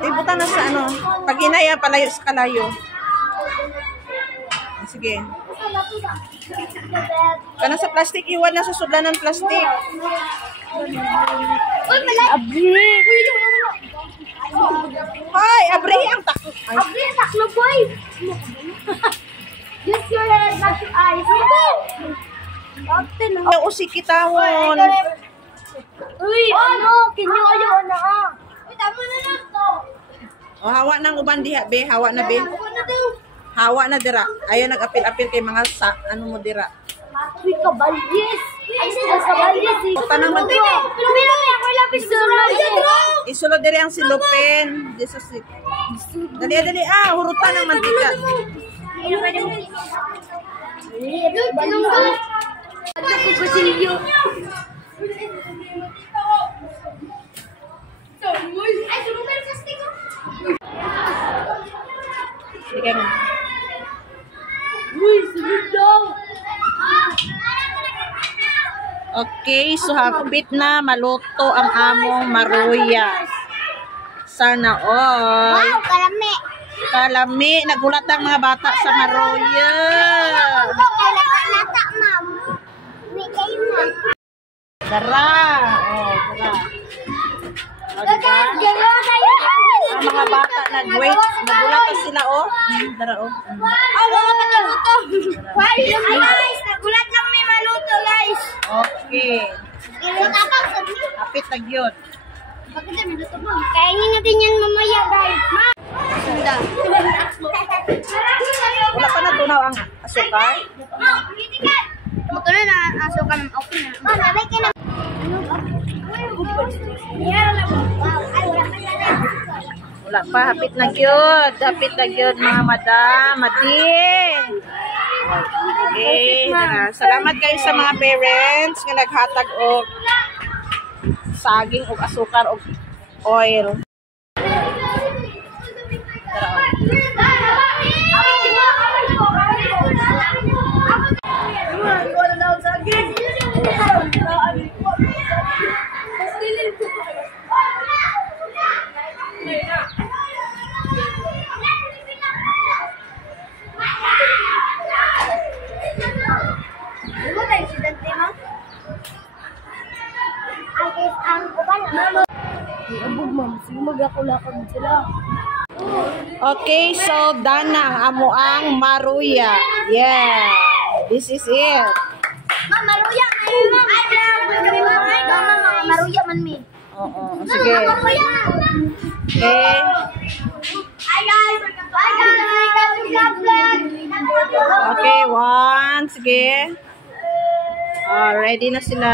Ibutan na sa ano. Pag hinaya, palayo sa kalayo. Sige. Kana sa plastic, iwan na sa sudlan ng plastic. Abri! Hoy, abri ang taklo. Abri ang taklo, boy! Use your head, not your eyes. Ay, usik kitawon. Uy, ano? Kinyo na ka. Uy, tama na lang to. O, hawa ng uban diha, be. Hawa na, be. Hawa na dira. Ayaw nag-apil-apil kay mga ano mo dira. Uy, kabalyes. Ay, kabalyes. Tanang mantika. Pero may ako lapis doon. Isulod diri ang silupin. Jesus. Dali, dali. Hurutan ng mantika. Ano pwede mo? Tinunggal. Ano ko ba silyo? Ay, tulungan sa stick ko. Sige nga. Uy, sunod daw. Okay, so hapit na maluto ang among maruya. Sana all. Wow, kalami. Kalami, nagulat ang mga bata sa maruya. Lata, ma'am. May kayo, ma'am. Dara. Dara. Diba? Ang mga bata nag-wait. Nagulat na sila, Dara, Wala ka naluto. Guys, nagulat lang may maluto, guys. Okay. Hapit na yun. Bakit na maluto mo? Kainin natin yan mamaya, guys. Sunda. Wala pa na tunaw ang asukar. Ito na na asukar ng open na. Oh, nabay ka na. Ano ba? Wala pa, hapit na yun. Hapit na yun, mga madam. Madi. Okay. Salamat kayo sa mga parents nga naghatag og saging og asukar og oil. Okay, so done na ang amuang maruya. Yeah, this is it. Ma, maruya maruya man mi. Oo, sige. Okay. Okay, one, sige. Ready na sila.